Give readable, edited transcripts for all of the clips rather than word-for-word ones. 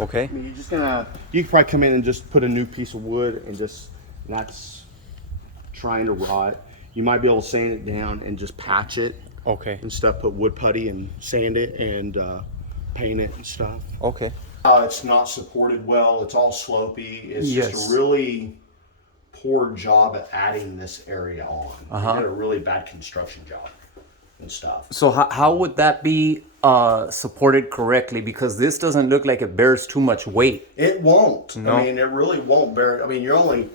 Okay. I mean, you're just gonna, you can probably come in and just put a new piece of wood and just, that's trying to rot. You might be able to sand it down and just patch it. Okay. And stuff, put wood putty and sand it and paint it and stuff. Okay. It's not supported well, it's all slopey. It's Yes. just a really poor job at adding this area on. They did a really bad construction job and stuff. So how would that be supported correctly? Because this doesn't look like it bears too much weight. It won't. No. I mean, it really won't bear. I mean, you're only,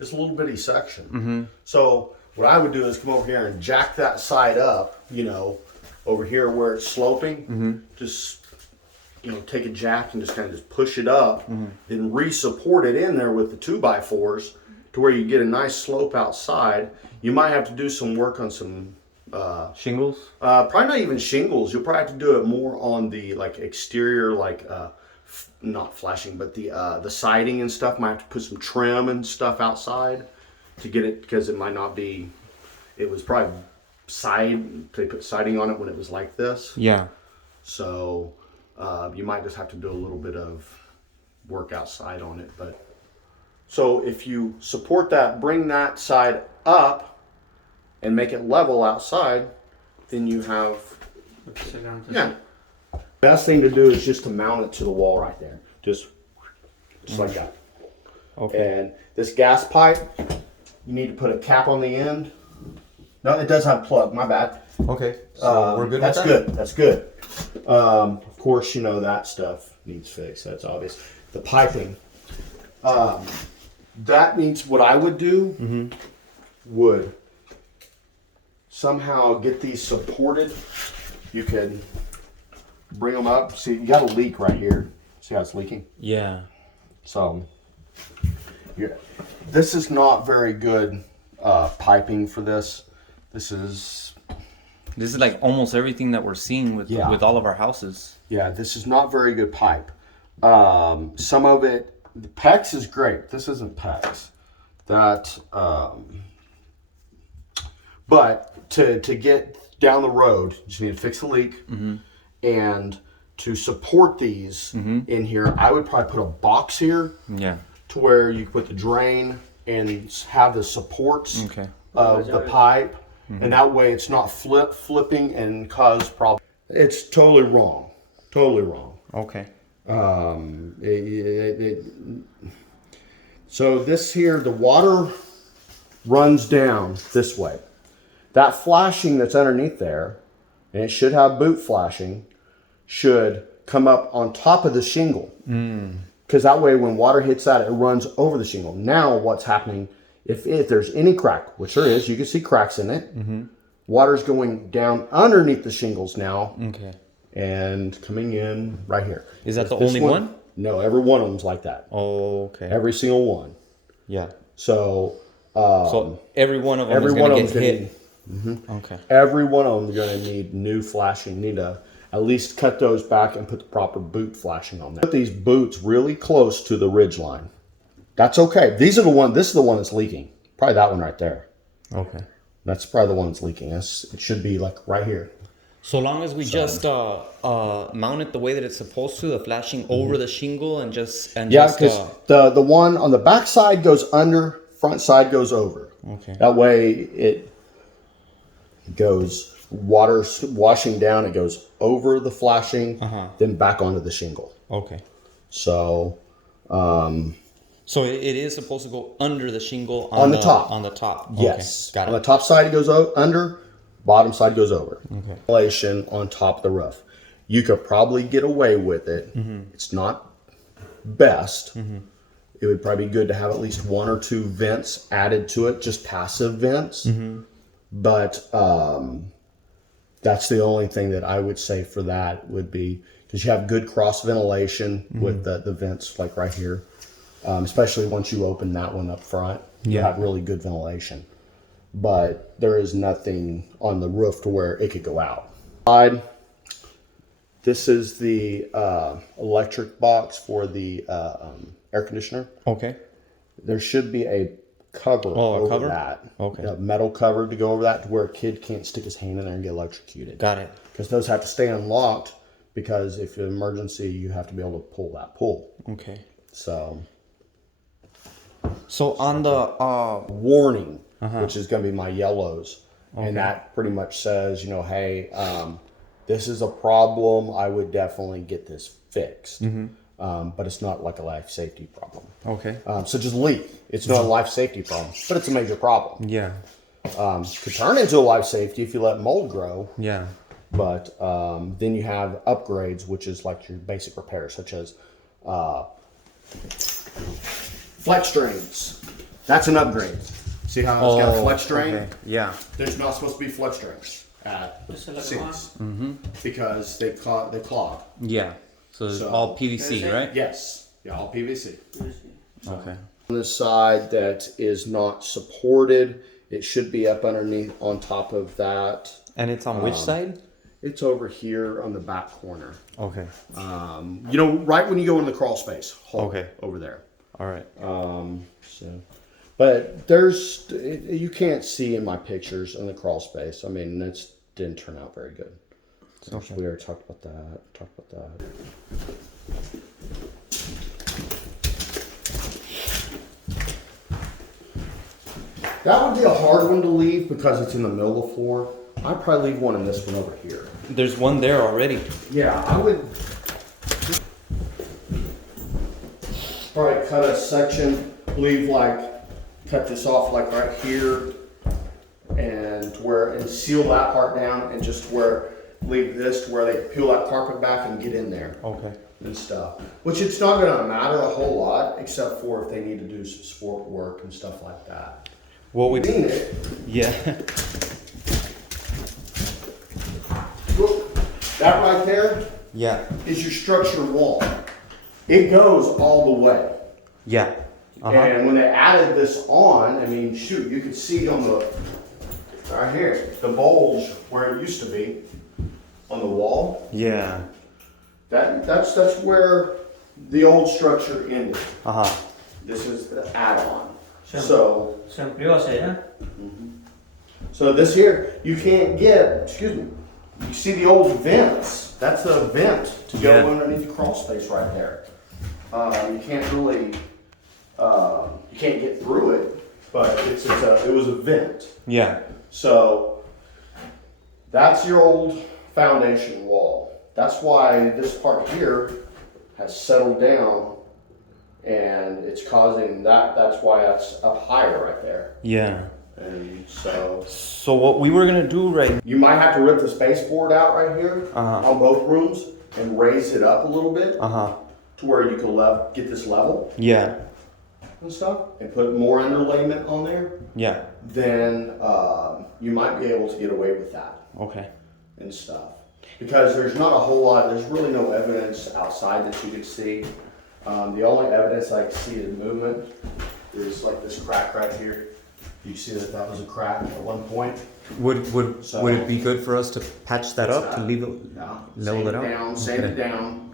it's a little bitty section. So what I would do is come over here and jack that side up, you know, over here where it's sloping. Just, you know, take a jack and just kind of just push it up, then re-support it in there with the 2x4s to where you get a nice slope outside. You might have to do some work on some Shingles? probably not even shingles. You'll probably have to do it more on the like exterior, like not flashing, but the siding and stuff. Might have to put some trim and stuff outside to get it, because it might not be. It was probably they put siding on it when it was like this. Yeah. So you might just have to do a little bit of work outside on it. But so if you support that, bring that side up and make it level outside, then you have, yeah. Best thing to do is just to mount it to the wall right there. Just like that. Okay. And this gas pipe, you need to put a cap on the end. No, it does have a plug, my bad. Okay. So we're good That's with that? good, that's good. Of course, you know that stuff needs fixed, that's obvious. The piping, that means what I would do would somehow get these supported. You can bring them up. See, you got a leak right here. See how it's leaking? Yeah. So, this is not very good piping for this. This is like almost everything that we're seeing with all of our houses. Yeah, this is not very good pipe. Some of it, the PEX is great. This isn't PEX. That, but to get down the road, you just need to fix the leak. And to support these in here, I would probably put a box here. Yeah. To where you put the drain and have the supports of the pipe. And that way it's not flipping and cause problems. It's totally wrong. Totally wrong. Okay. So this here, the water runs down this way. That flashing that's underneath there, and it should have boot flashing, should come up on top of the shingle. Because that way when water hits that, it runs over the shingle. Now what's happening, if there's any crack, which there is, you can see cracks in it. Water's going down underneath the shingles now. Okay. And coming in right here. Is that the only one? No, every one of them's like that. Oh, okay. Every single one. Yeah. So every one of them is going to get hit. Okay. Every one of them is going to need new flashing. Need to at least cut those back and put the proper boot flashing on them. Put these boots really close to the ridge line. That's okay. These are the one. This is the one that's leaking. Probably that one right there. Okay. That's probably the one that's leaking. It should be like right here. So long as we just mount it the way that it's supposed to, the flashing over the shingle and just because the one on the back side goes under, front side goes over. Okay. That way it goes water washing down. It goes over the flashing, then back onto the shingle. Okay. So. So it is supposed to go under the shingle on the top. On the top. Yes. Okay. Got it. On the top side it goes under. Bottom side goes over. Okay. Ventilation on top of the roof. You could probably get away with it. It's not best. It would probably be good to have at least one or two vents added to it, just passive vents. But that's the only thing that I would say for that would be, because you have good cross ventilation with the vents like right here. Especially once you open that one up front, you have really good ventilation. But there is nothing on the roof to where it could go out. This is the electric box for the air conditioner. Okay. There should be a cover over that. Okay. A metal cover to go over that to where a kid can't stick his hand in there and get electrocuted. Got it. Because those have to stay unlocked because if an emergency, you have to be able to pull that pull. Okay. So on the warning, which is going to be my yellows, and that pretty much says, you know, hey, this is a problem. I would definitely get this fixed. But it's not like a life safety problem. Okay. So just leave. It's not a life safety problem, but it's a major problem. Yeah. Could turn into a life safety if you let mold grow. Yeah. But then you have upgrades, which is like your basic repairs, such as flex drains. That's an upgrade. See how it's got a flex drain? Okay. Yeah. There's not supposed to be flex drains at sinks because they clog. Yeah. So it's all PVC, right? Yes. Yeah, all PVC. Okay. On the side that is not supported, it should be up underneath on top of that. And it's on which side? It's over here on the back corner. Okay. You know, right when you go in the crawl space. Hole Okay. over there. All right. But you can't see in my pictures in the crawl space. I mean, that didn't turn out very good. Okay. We already talked about that. That would be a hard one to leave because it's in the middle of the floor. I'd probably leave one in this one over here. There's one there already. Yeah, I would probably cut a section, cut this off like right here, and seal that part down, and just leave this to where they peel that carpet back and get in there. Okay. And stuff. Which it's not going to matter a whole lot, except for if they need to do some sport work and stuff like that. What we Mean it. Yeah. Look, that right there Yeah. is your structure wall. It goes all the way. Yeah. And when they added this on, I mean, shoot, you could see on right here, the bulge where it used to be on the wall. Yeah. That's where the old structure ended. Uh-huh. This is the add-on. So this here, you can't get, you see the old vents. That's the vent to go underneath the crawl space right there. You can't really, you can't get through it, but it was a vent. Yeah. So that's your old foundation wall. That's why this part here has settled down, and it's causing that. That's why that's up higher right there. Yeah. And so what we were gonna do you might have to rip the baseboard out right here Uh-huh. on both rooms and raise it up a little bit Uh-huh. to where you can get this level Yeah. and stuff, and put more underlayment on there. Yeah. Then you might be able to get away with that Okay. and stuff. Because there's not a whole lot, there's really no evidence outside that you can see. The only evidence I can see of movement is like this crack right here. You see that was a crack at one point. Would it be good for us to patch that up, to leave it, level it out? Sand it down,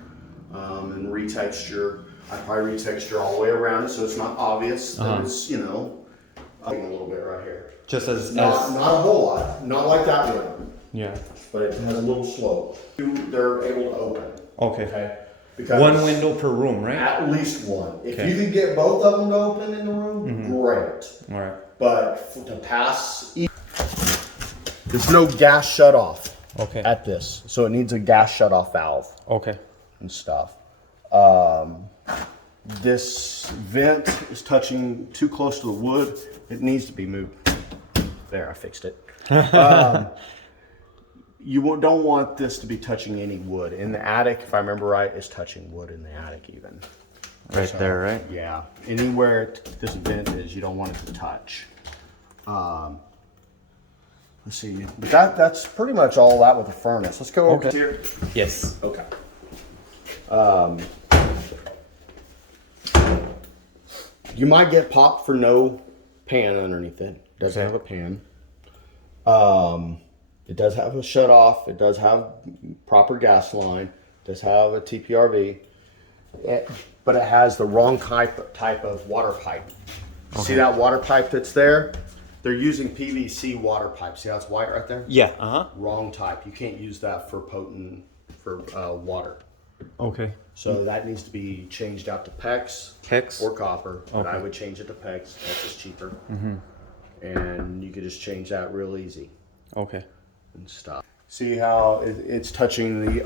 and retexture. I'd probably retexture all the way around it so it's not obvious that it's, a little bit right here. Just as Not a whole lot, not like that one, yeah. but it has a little slope. They're able to open. Okay. Because One window per room, right? At least one. If Okay. you could get both of them to open in the room, great. All right. But to pass, there's no gas shut off Okay. at this, so it needs a gas shut off valve Okay. and stuff. This vent is touching too close to the wood. It needs to be moved. There, I fixed it. You don't want this to be touching any wood. In the attic, if I remember right, it's touching wood in the attic even. Right there, right? Yeah, anywhere this vent is, you don't want it to touch. Let's see, but that's pretty much all that with the furnace. Let's go over here. Yes. Okay. You might get popped for no pan underneath it. It doesn't have a pan. It does have a shut off. It does have proper gas line. It does have a TPRV. But it has the wrong type of water pipe. Okay. See that water pipe that's there? They're using PVC water pipe. See how it's white right there? Yeah. Uh-huh. Wrong type. You can't use that for for water. Okay. So that needs to be changed out to PEX. PEX? Or copper. But Okay. I would change it to PEX. That's just cheaper. And you could just change that real easy Okay. and stuff. See how it's touching the,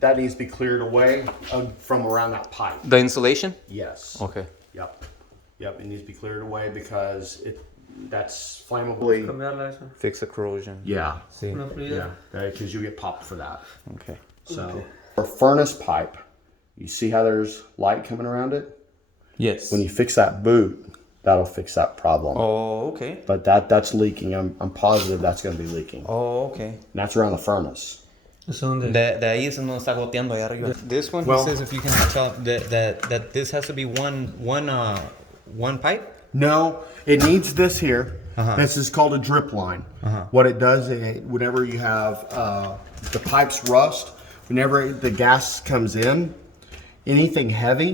that needs to be cleared away from around that pipe. The insulation? Yes. Okay. Yep. Yep, it needs to be cleared away because that's flammable. Cambiarla eso. Fix the corrosion. Yeah. See. Una fluida. Yeah, because you get popped for that. Okay. So, for furnace pipe, you see how there's light coming around it? Yes. When you fix that boot, that'll fix that problem. Oh, okay. But that's leaking. I'm positive that's going to be leaking. Oh, okay. And that's around the furnace. ¿Eso dónde? De ahí es donde está goteando allá arriba. This one, Well- he says if you can tell that this has to be one pipe. No, it needs this here. This is called a drip line. What it does, whenever you have the pipes rust, whenever the gas comes in, anything heavy